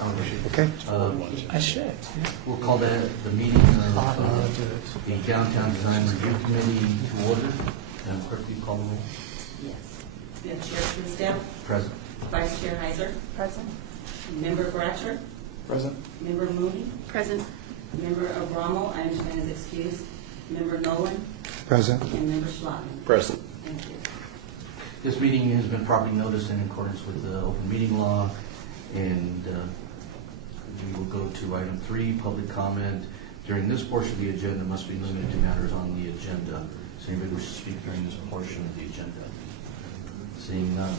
Okay. I should. We'll call that the meeting of the Downtown Design Review Committee to order. And clerk, will you call the roll? Yes. We have Chair Truesdale. Present. Vice Chair Heiser. Present. Member Bratcher. Present. Member Mooney. Present. Member Abramo, I understand is excused. Member Nolan. Present. And Member Schlotman. Present. Thank you. This meeting has been properly noticed in accordance with the open meeting law, and we will go to item 3, public comment. During this portion of the agenda must be limited to matters on the agenda. So anybody wishes to speak during this portion of the agenda? Seeing none.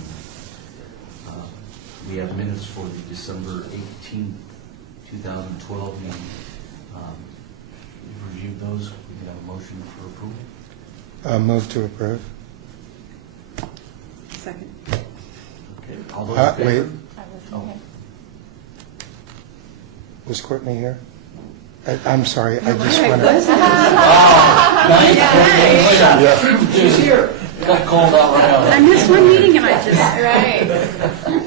We have minutes for the December 18th, 2012 meeting. We've reviewed those. We have a motion for approval. Move to approve. Second. Okay. All those in favor? Wait, I was Oh. okay. was Courtney here? I'm sorry, I just want to... She's here. Got called out right out. I missed one meeting and I just, right.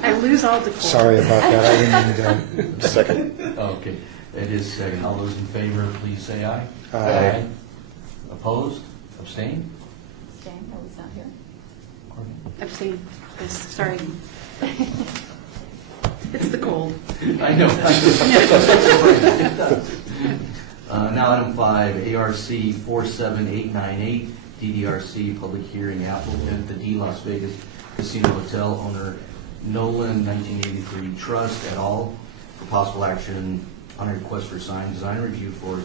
I lose all decorum. Sorry about that, I didn't mean to... Second. Okay, it is second. All those in favor, please say aye. Aye. Opposed? Abstained? Abstain, I was not here. Courtney? Abstain, yes, sorry. It's the cold. I know. Now item 5, ARC 47898, DDRC public hearing applicant, the D Las Vegas Casino Hotel owner Nolan 1983 Trust et al. For possible action on a request for sign design review for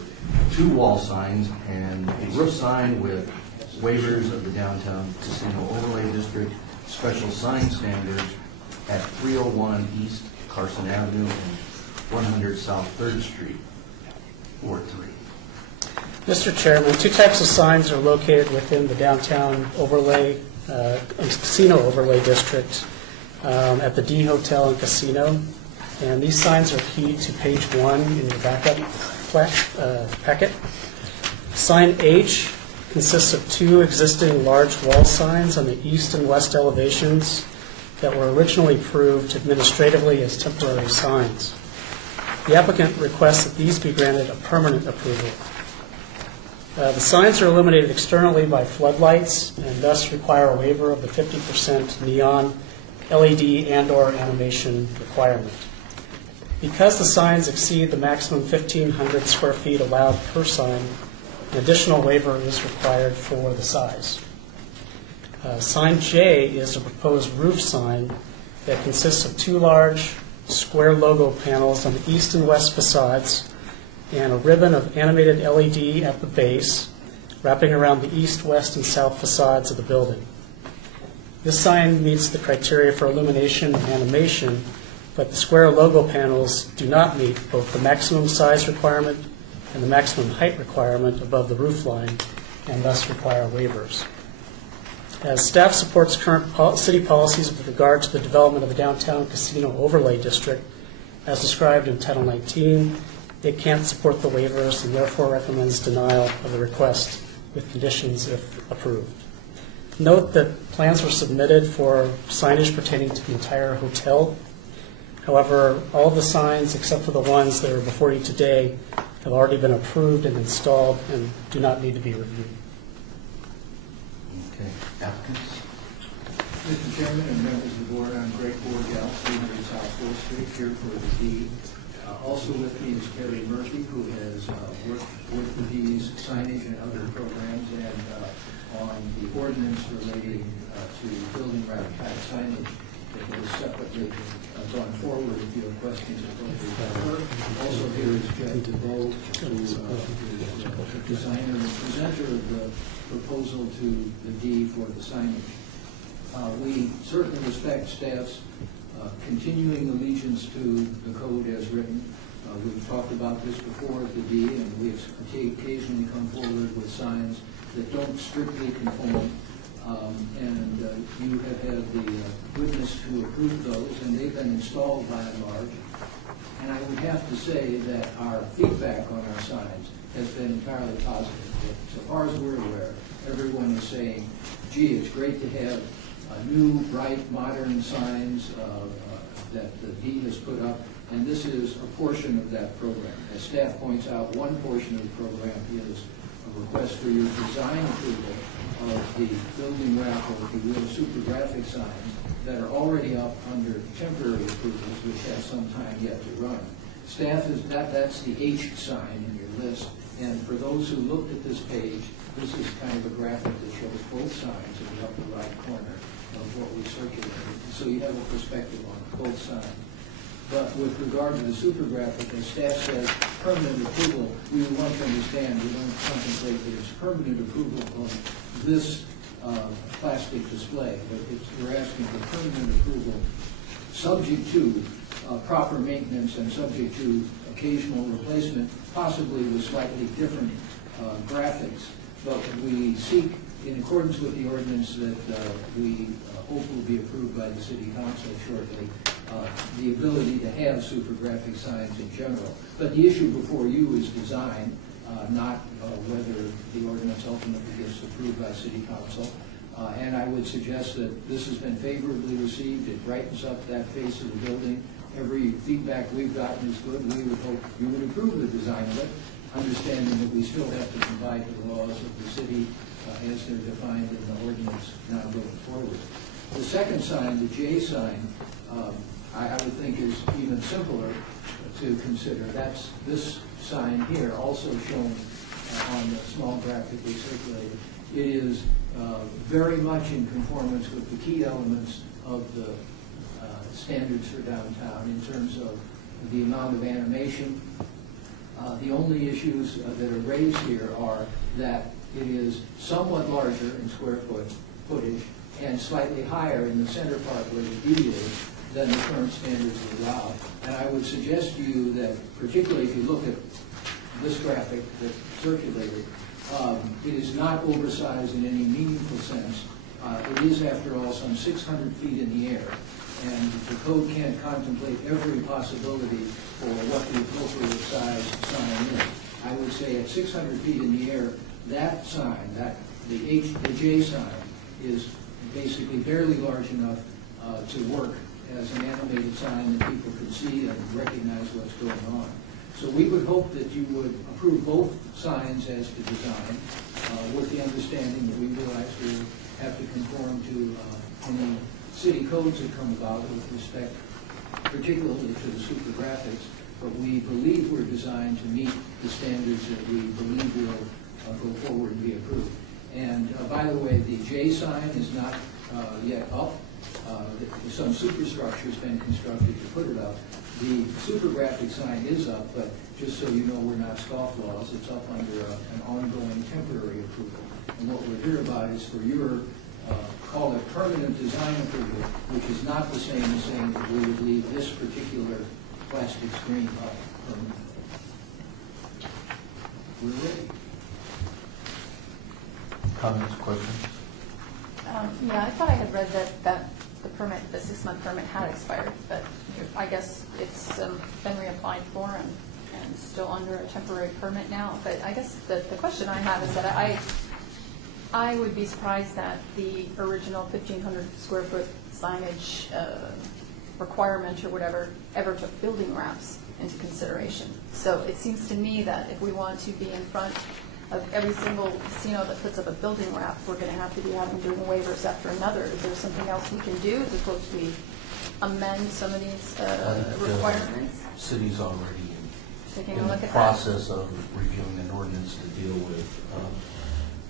2 wall signs and a roof sign with waivers of the downtown casino overlay district special sign standards at 301 East Carson Avenue and 100 South 3rd Street, Ward 3. Mr. Chairman, 2 types of signs are located within the downtown overlay, casino overlay district at the D Hotel and Casino. And these signs are key to page 1 in your backup packet. Sign H consists of 2 existing large wall signs on the east and west elevations that were originally approved administratively as temporary signs. The applicant requests that these be granted a permanent approval. The signs are illuminated externally by floodlights and thus require a waiver of the 50% neon, LED, and/or animation requirement. Because the signs exceed the maximum 1,500 square feet allowed per sign, an additional waiver is required for the size. Sign J is a proposed roof sign that consists of 2 large square logo panels on the east and west facades and a ribbon of animated LED at the base wrapping around the east, west, and south facades of the building. This sign meets the criteria for illumination and animation, but the square logo panels do not meet both the maximum size requirement and the maximum height requirement above the roof line and thus require waivers. As staff supports current city policies with regard to the development of the downtown casino overlay district, as described in Title 19, it can't support the waivers and therefore recommends denial of the request with conditions if approved. Note that plans were submitted for signage pertaining to the entire hotel. However, all of the signs, except for the ones that are before you today, have already been approved and installed and do not need to be reviewed. Okay, applicants? Mr. Chairman and members of the board, I'm Greg Borgel, 300 South 4th Street, here for the D. Also with me is Kerry Murphy, who has worked with the D's signage and other programs and on the ordinance relating to building ratified signage that was separately gone forward. If you have questions about her. Also here is Jeff DeVoe, who is the designer and presenter of the proposal to the D for the signage. We certainly respect staff's continuing allegiance to the code as written. We've talked about this before at the D, and we've occasionally come forward with signs that don't strictly conform. And you have had the goodness to approve those, and they've been installed by and large. And I would have to say that our feedback on our signs has been entirely positive. So far as we're aware, everyone is saying, gee, it's great to have new, bright, modern signs that the D has put up, and this is a portion of that program. As staff points out, one portion of the program is a request for your design approval of the building wrap, or if you will, super graphic signs that are already up under temporary approvals, which have some time yet to run. Staff is, that's the H sign in your list, and for those who looked at this page, this is kind of a graphic that shows both signs in the upper right corner of what we circulated. So you have a perspective on both sides. But with regard to the super graphic, as staff says, permanent approval, we want to understand, we don't contemplate that it's permanent approval of this plastic display, but we're asking for permanent approval subject to proper maintenance and subject to occasional replacement, possibly with slightly different graphics. But we seek, in accordance with the ordinance that we hope will be approved by the City Council shortly, the ability to have super graphic signs in general. But the issue before you is design, not whether the ordinance ultimately gets approved by City Council. And I would suggest that this has been favorably received. It brightens up that face of the building. Every feedback we've gotten is good. We would hope you would approve the design of it, understanding that we still have to comply to the laws of the city as they're defined in the ordinance now going forward. The second sign, the J sign, I would think is even simpler to consider. That's this sign here, also shown on the small graphic we circulated. It is very much in conformance with the key elements of the standards for downtown in terms of the amount of animation. The only issues that are raised here are that it is somewhat larger in square footage and slightly higher in the center part where the D is than the current standards allow. And I would suggest to you that, particularly if you look at this graphic that circulated, it is not oversized in any meaningful sense. It is, after all, some 600 feet in the air, and the code can't contemplate every possibility for what the appropriate size sign is. I would say at 600 feet in the air, that sign, the J sign, is basically barely large enough to work as an animated sign that people can see and recognize what's going on. So we would hope that you would approve both signs as to design, with the understanding that we realize we have to conform to any city codes that come about with respect particularly to the super graphics, but we believe we're designed to meet the standards that we believe will go forward and be approved. And by the way, the J sign is not yet up. Some superstructure has been constructed to put it up. The super graphic sign is up, but just so you know, we're not scofflaws. It's up under an ongoing temporary approval. And what we're here about is for your, call it permanent design approval, which is not the same as saying that we would leave this particular plastic screen up permanently. We're ready. Comments, questions? Yeah, I thought I had read that the permit, the 6-month permit had expired, but I guess it's been reapplied for and still under a temporary permit now. But I guess the question I have is that I would be surprised that the original 1,500 square foot signage requirement or whatever ever took building wraps into consideration. So it seems to me that if we want to be in front of every single casino that puts up a building wrap, we're going to have to be doing waivers after another. Is there something else we can do? Is it supposed to be amend some of these requirements? City's already Taking in a look the at process of reviewing an ordinance to deal with,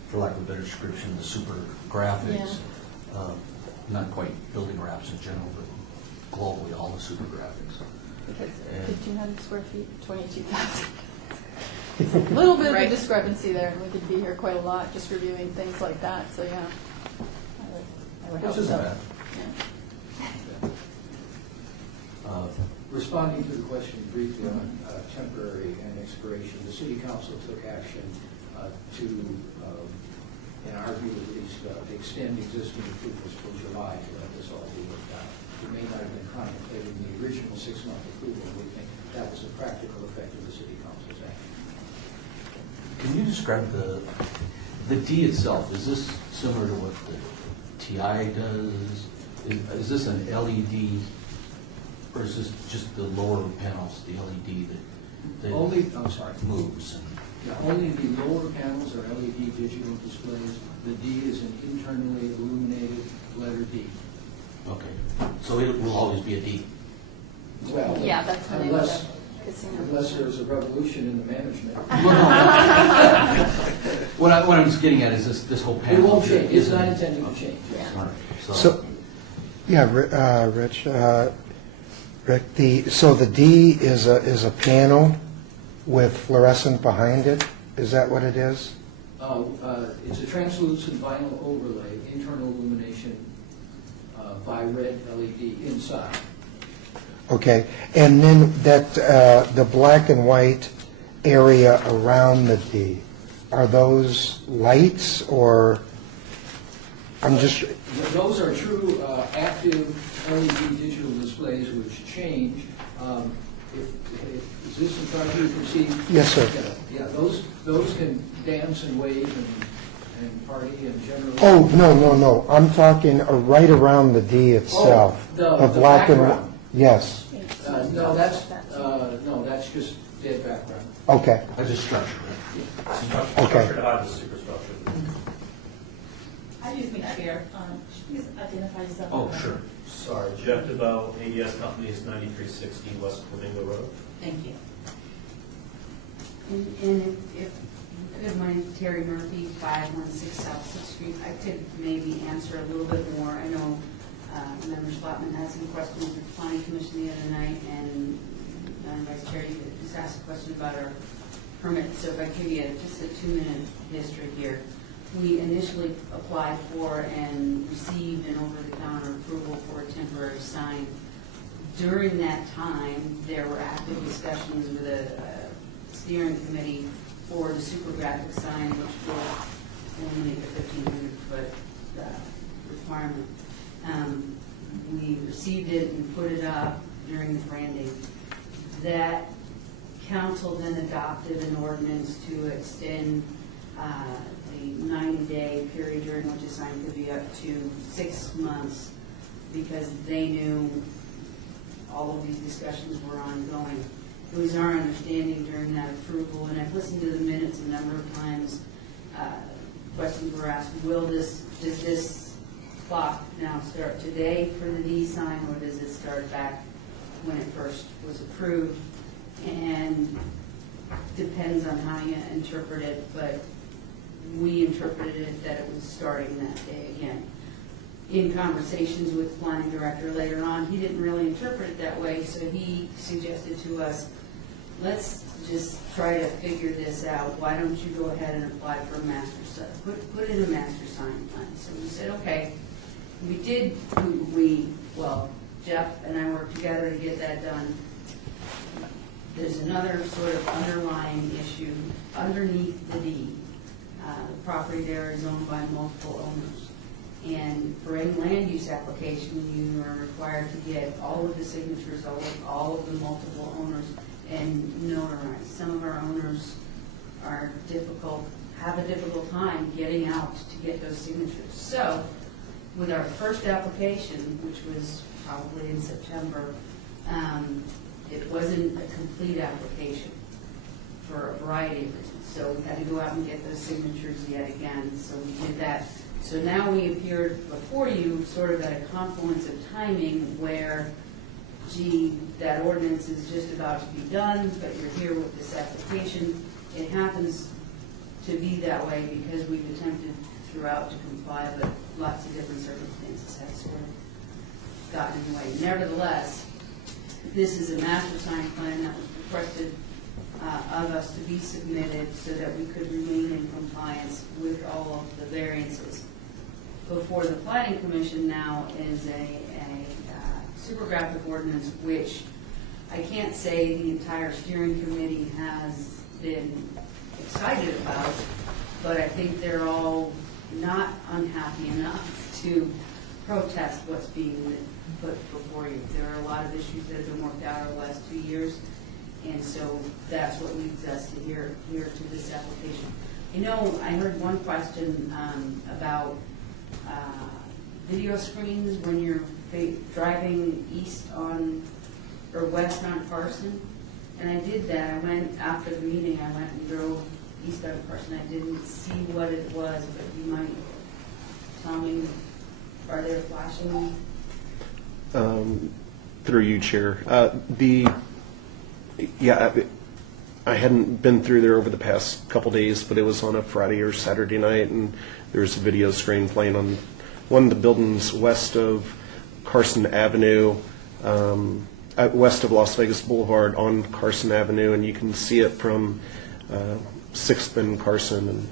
for lack of a better description, the super graphics. Not quite building wraps in general, but globally all the super graphics. Because 1,500 square feet, 22,000. It's a little bit of a discrepancy there, and we could be here quite a lot just reviewing things like that. So yeah, I would hope Which isn't so. bad. Yeah. Responding to the question briefly on temporary and expiration, the City Council took action to, in our view at least, extend existing approvals till July to let this all be worked out. It may not have been contemplated in the original 6-month approval. We think that was a practical effect of the City Council's action. Can you describe the D itself? Is this similar to what the TI does? Is this an LED Or is this just the lower panels, the LED that Only, I'm sorry. moves? Yeah, only the lower panels are LED digital displays. The D is an internally illuminated letter D. Okay, so it will always be a D? Well, Yeah, that's the name of unless, the casino. unless there's a revolution in the management. What I'm just getting at is this whole It panel. won't change, it's not isn't- intending to change. Yeah. All right, So, yeah, Rich, Rick, so the D is a panel with fluorescent behind it? Is that what it is? It's a translucent vinyl overlay, internal illumination by red LED inside. Okay, and then that, the black and white area around the D, are those lights, or, I'm just, Those are true active LED digital displays which change. Is this in front of you, proceed? Yes, sir. Yeah, those can dance and wave and party and generally. oh, no, I'm talking right around the D itself. Oh, the black and background. Yes, No, that's just dead background. okay, As a structure, right? Okay. Structure to hide the superstructure. Hi, Ms. Chair. Please identify yourself. Oh, sure. Sorry, Jeff DeVoe, AES Company is 9360 West Flamingo Road. Thank you. And if you could, my name is Terry Murphy, 516 South Sixth Street. I could maybe answer a little bit more. I know Member Schlotman had some questions with the Planning Commission the other night, and Vice Chair, you just asked a question about our permit. So if I give you just a 2-minute history here. We initially applied for and received an over-the-counter approval for a temporary sign. During that time, there were active discussions with a steering committee for the super graphic sign, which will eliminate the 1,500-foot requirement. We received it and put it up during the branding. That council then adopted an ordinance to extend the 90-day period during which a sign could be up to 6 months, because they knew all of these discussions were ongoing. It was our understanding during that approval, and I've listened to the minutes a number of times, questions were asked, does this clock now start today for the D sign, or does it start back when it first was approved? And depends on how you interpret it, but we interpreted it that it was starting that day again. In conversations with the planning director later on, he didn't really interpret it that way, so he suggested to us, let's just try to figure this out. Why don't you go ahead and apply for a master sign? Put in a master sign plan. So we said, okay. We did, Jeff and I worked together to get that done. There's another sort of underlying issue underneath the D. The property there is owned by multiple owners. And for any land use application, you are required to get all of the signatures, all of the multiple owners, and notarize. Some of our owners have a difficult time getting out to get those signatures. So, with our first application, which was probably in September, it wasn't a complete application for a variety of reasons. So we had to go out and get those signatures yet again. So we did that. So now we appeared before you sort of at a confluence of timing where, gee, that ordinance is just about to be done, but you're here with this application. It happens to be that way because we've attempted throughout to comply, but lots of different circumstances have sort of gotten in the way. Nevertheless, this is a master sign plan that was requested of us to be submitted so that we could remain in compliance with all of the variances. Before the Planning Commission now is a super graphic ordinance, which I can't say the entire steering committee has been excited about, but I think they're all not unhappy enough to protest what's being put before you. There are a lot of issues that have been worked out over the last 2 years, and so that's what leads us to here to this application. You know, I heard one question about video screens when you're driving east on or west on Carson. And I did that. I went, after the meeting, I went and drove east on Carson. I didn't see what it was, but you might tell me, are there flashing? Through you, Chair. I hadn't been through there over the past couple days, but it was on a Friday or Saturday night, and there was a video screen playing on one of the buildings west of Carson Avenue, west of Las Vegas Boulevard on Carson Avenue, and you can see it from 6th and Carson,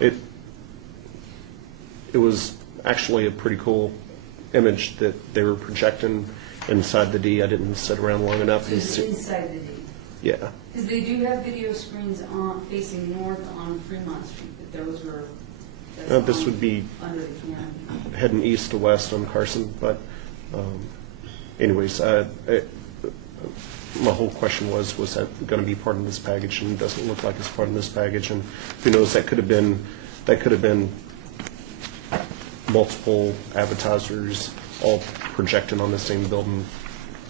and it was actually a pretty cool image that they were projecting inside the D. I didn't sit around long enough. So it's inside the D? Yeah. Because they do have video screens on, facing north on Fremont Street, but those were, that's This on- would be under the canopy. heading east to west on Carson, but anyways, my whole question was that going to be part of this package, and it doesn't look like it's part of this package, and who knows, that could have been multiple advertisers all projecting on the same building.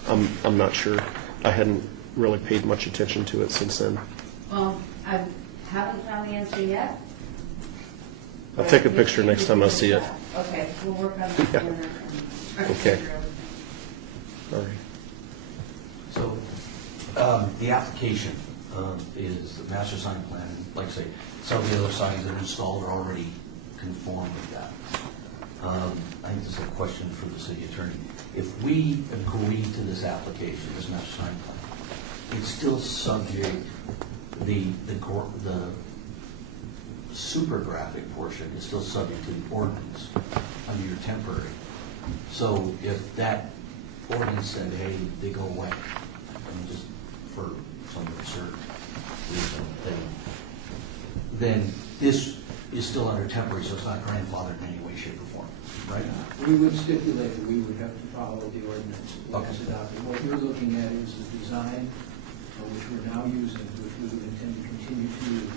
I'm not sure. I hadn't really paid much attention to it since then. Well, I haven't found the answer yet. I'll take a picture next time I see it. Okay, we'll work on that. Yeah. and try to Okay. figure everything. All right. So, the application is the master sign plan. Like I say, some of the other signs that are installed are already conform with that. I think this is a question for the city attorney. If we agree to this application, this master sign plan, it's still subject, the super graphic portion is still subject to the ordinance under your temporary. So if that ordinance said, hey, they go away, and just for some absurd reason, then this is still under temporary, so it's not grandfathered in any way, shape, or form, right? We would stipulate that we would have to follow the ordinance Okay. as adopted. What you're looking at is the design, which we're now using, which we would intend to continue to use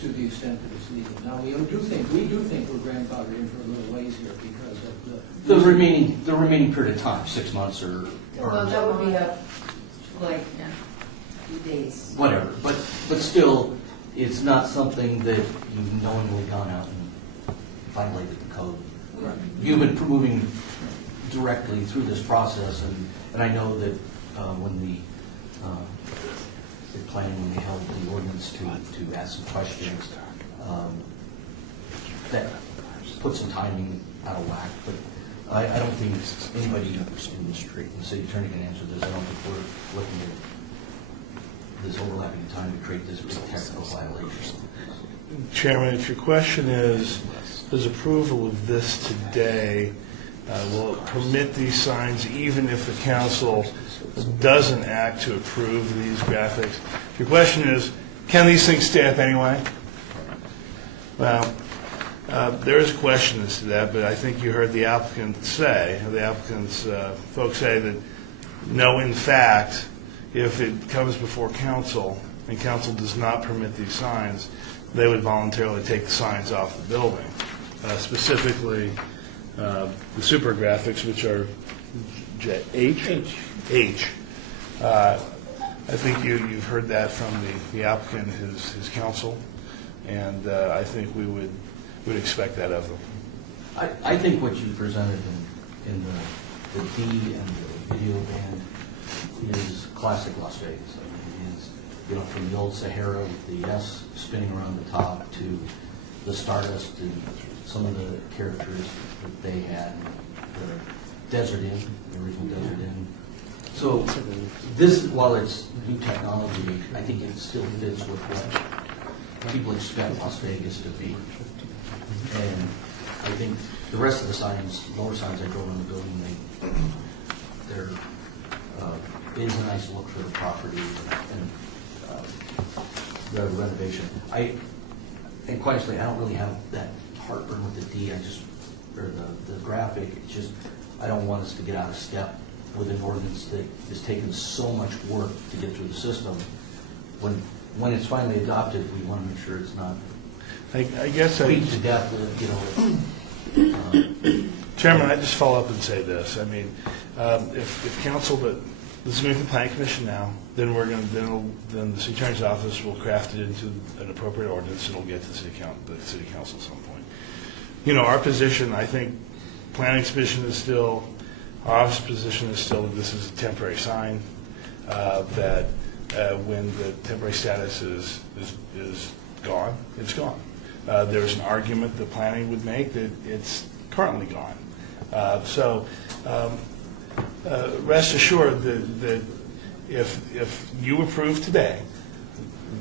to the extent that it's needed. Now, we do think we're grandfathered in for a little ways here because of The remaining period of time, 6 months or Well, that would be up, like, few days. whatever, but still, it's not something that you've knowingly gone out and violated the code. You've been moving directly through this process, and I know that when the planning, when they held the ordinance to ask some questions, that put some timing out of whack, but I don't think anybody in the street, the city attorney can answer this. I don't think we're looking at this overlapping time to create this big technical violation. Chairman, if your question is, does approval of this today will it permit these signs even if the council doesn't act to approve these graphics? If your question is, can these things stay up anyway? Well, there is a question as to that, but I think you heard the applicant say, folks say that, no, in fact, if it comes before council and council does not permit these signs, they would voluntarily take the signs off the building. Specifically, the super graphics, which are H. I think you've heard that from the applicant, his counsel, and I think we would expect that of them. I think what you presented in the D and the video band is classic Las Vegas. I mean, it is, from the old Sahara with the S spinning around the top to the Stardust and some of the characters that they had, the Desert Inn, the original Desert Inn. So this, while it's new technology, I think it still fits with what people expect Las Vegas to be. And I think the rest of the signs, lower signs I drove on the building, they're it is a nice look for the property and the renovation. And quite honestly, I don't really have that heartburn with the D. Or the graphic. It's just I don't want us to get out of step with an ordinance that has taken so much work to get through the system. When it's finally adopted, we want to make sure it's not I guess beat to death. Chairman, I just follow up and say this. I mean, if council This is going to the planning commission now, then we're going to, then the city attorney's office will craft it into an appropriate ordinance, and it'll get to the city council at some point. You know, our position, I think, planning's position is still, our office position is still that this is a temporary sign, that when the temporary status is gone, it's gone. There's an argument the planning would make that it's currently gone. So rest assured that if you approve today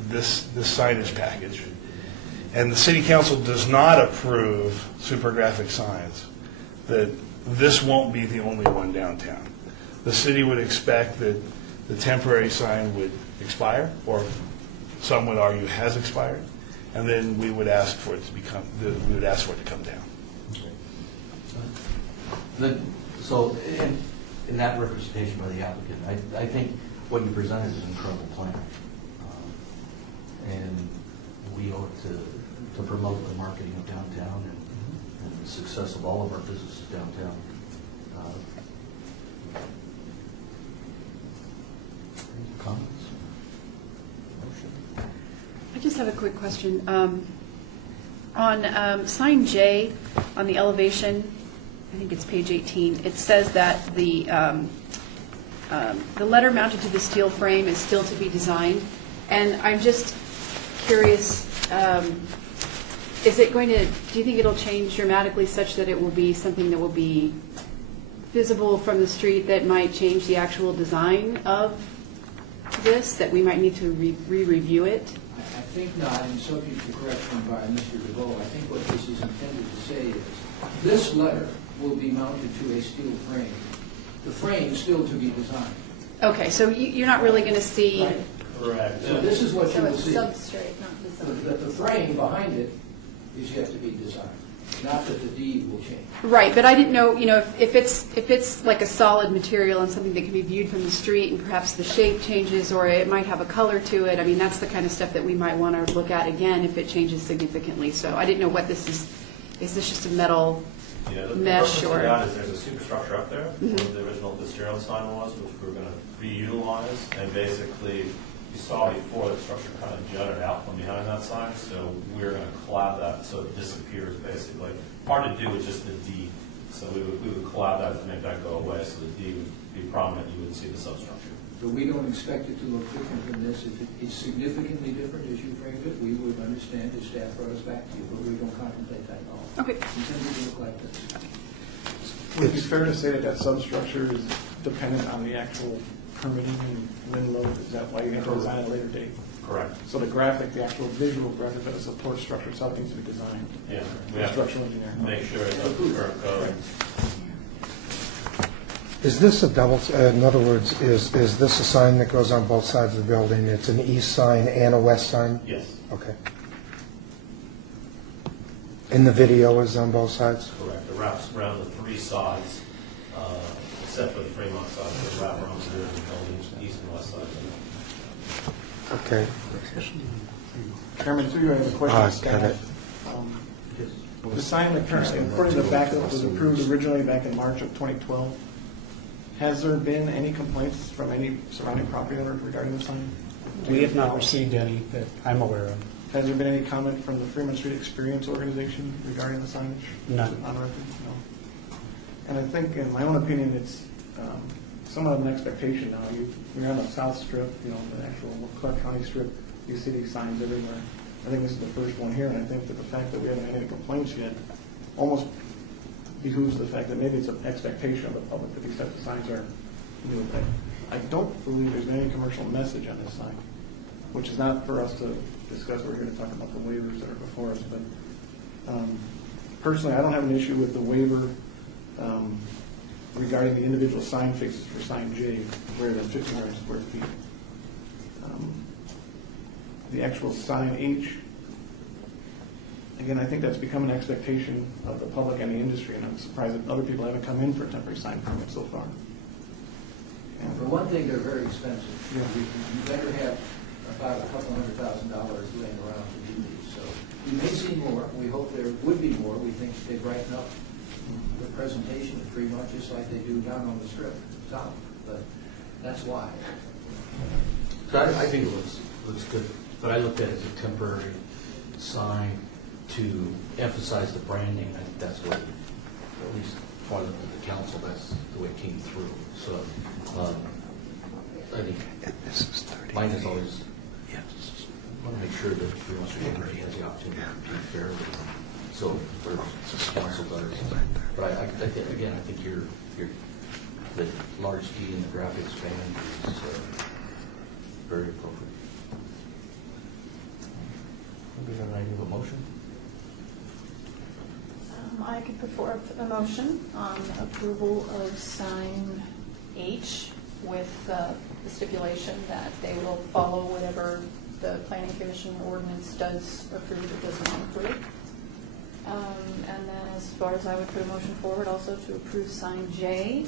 this signage package, and the city council does not approve super graphic signs, that this won't be the only one downtown. The city would expect that the temporary sign would expire, or some would argue has expired, and then we would ask for it to come down. So, in that representation by the applicant, I think what you presented is an incredible plan. And we owe it to promote the marketing of downtown and the success of all of our businesses downtown. Any comments? Motion? I just have a quick question. On sign J, on the elevation, I think it's page 18, it says that the letter mounted to the steel frame is still to be designed. And I'm just curious, is it going to, do you think it'll change dramatically such that it will be something that will be visible from the street that might change the actual design of this, that we might need to re-review it? I think not, and subject to correction by Mr. DeVoe, I think what this is intended to say is, this letter will be mounted to a steel frame. The frame still to be designed. Okay, so you're not really going to see... Right. Correct. So this is what you So will it's see. substrate, not design. That the frame behind it is yet to be designed, not that the deed will change. Right, but I didn't know, if it's like a solid material and something that can be viewed from the street, and perhaps the shape changes, or it might have a color to it. I mean, that's the kind of stuff that we might want to look at again if it changes significantly. So I didn't know what this is. Is this just a metal Yeah, the mesh purpose of or? that is there's a superstructure up there where the original Fitzgerald sign was, which we're going to reutilize, and basically you saw before the structure kind of jutted out from behind that sign, so we're going to collab that so it disappears basically. Hard to do with just the D, so we would collab that to make that go away, so the D would be prominent, you wouldn't see the substructure. But we don't expect it to look different from this. If it's significantly different as you framed it, we would understand if staff brought us back to you, but we don't contemplate that at all. Okay. It's intended to look like this. Would it be fair to say that that substructure is dependent on the actual permitting and wind load? Is that why you have to design at a later date? Correct. So the graphic, the actual visual graphic that supports structure itself needs to be designed. Yeah. We The have structural engineer. to make sure it's up to current code. Is this a double, in other words, is this a sign that goes on both sides of the building? It's an east sign and a west sign? Yes, Okay. And the video is on both sides? correct. It wraps around the three sides, except for the Fremont side, it wraps around the building, east and west side. Okay. Chairman, through you, I have a question. Ah, of staff. got it. The sign that currently, according to the backup, was approved originally back in March of 2012. Has there been any complaints from any surrounding property owners regarding the sign? We have not received any that I'm aware of. Has there been any comment from the Fremont Street Experience Organization regarding the signage? None. On record? No. And I think, in my own opinion, it's somewhat of an expectation now. You're on the South Strip, the actual Clark County Strip, you see these signs everywhere. I think this is the first one here, and I think that the fact that we haven't had any complaints yet almost behooves the fact that maybe it's an expectation of the public that these types of signs are new. I don't believe there's any commercial message on this sign, which is not for us to discuss. We're here to talk about the waivers that are before us. But personally, I don't have an issue with the waiver regarding the individual sign fixes for sign J greater than 1,500 square feet. The actual sign H, again, I think that's become an expectation of the public and the industry, and I'm surprised that other people haven't come in for a temporary sign permit so far. For one thing, they're very expensive. You better have about $200,000 laying around to do these. So you may see more. We hope there would be more. We think they brighten up the presentation pretty much just like they do down on the strip south. But That's why. So I think it looks good, but I looked at it as a temporary sign to emphasize the branding. I think that's what, at least for the council, that's the way it came through. So I think mine is always, I want to make sure that Fremont Energy has the opportunity to compete fairly. So for the council does. But I think, again, I think the large D in the graphics band is very appropriate. Maybe I need a motion? I could put forth a motion on approval of sign H with the stipulation that they will follow whatever the planning commission ordinance does approve or does not approve. And then as far as I would put a motion forward, also to approve sign J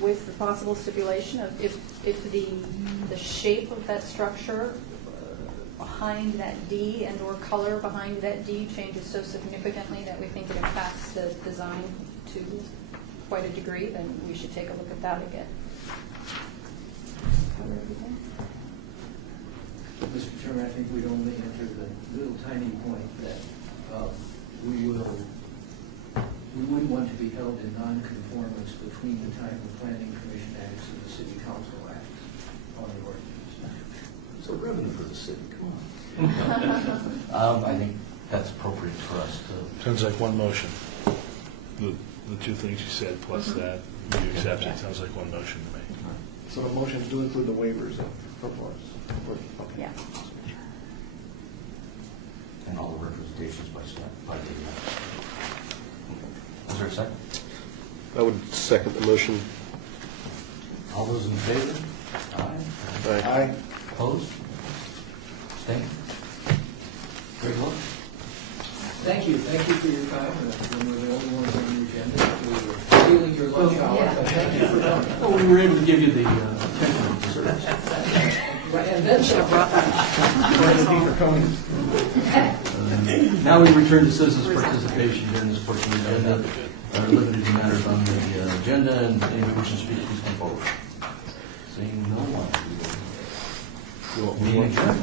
with the possible stipulation of if the shape of that structure behind that D and or color behind that D changes so significantly that we think it impacts the design to quite a degree, then we should take a look at that again. Cover everything? Mr. Chairman, I think we'd only enter the little tiny point that we wouldn't want to be held in non-conformance between the time the Planning Commission acts and the City Council acts on the ordinance. It's a revenue for the city, come on. I think that's appropriate for us to. Sounds like one motion. The two things you said plus that, you accept it, sounds like one motion to me. So the motions do include the waivers of proposed. Okay. Yeah. And all the representations by staff, by the. Is there a second? I would second the motion. All those in favor? Aye. Aye. Opposed? Abstained? Great work. Thank you for your time. When we're the only ones on the agenda, we were stealing your lunch hour, but thank you for coming. Oh, we were able to give you the technical desserts. And then should have brought Now we return to citizens' participation during this portion of the agenda. Our limited matters on the agenda, and anyone wishing to speak, please come forward. Seeing no one. You want Meeting adjourned.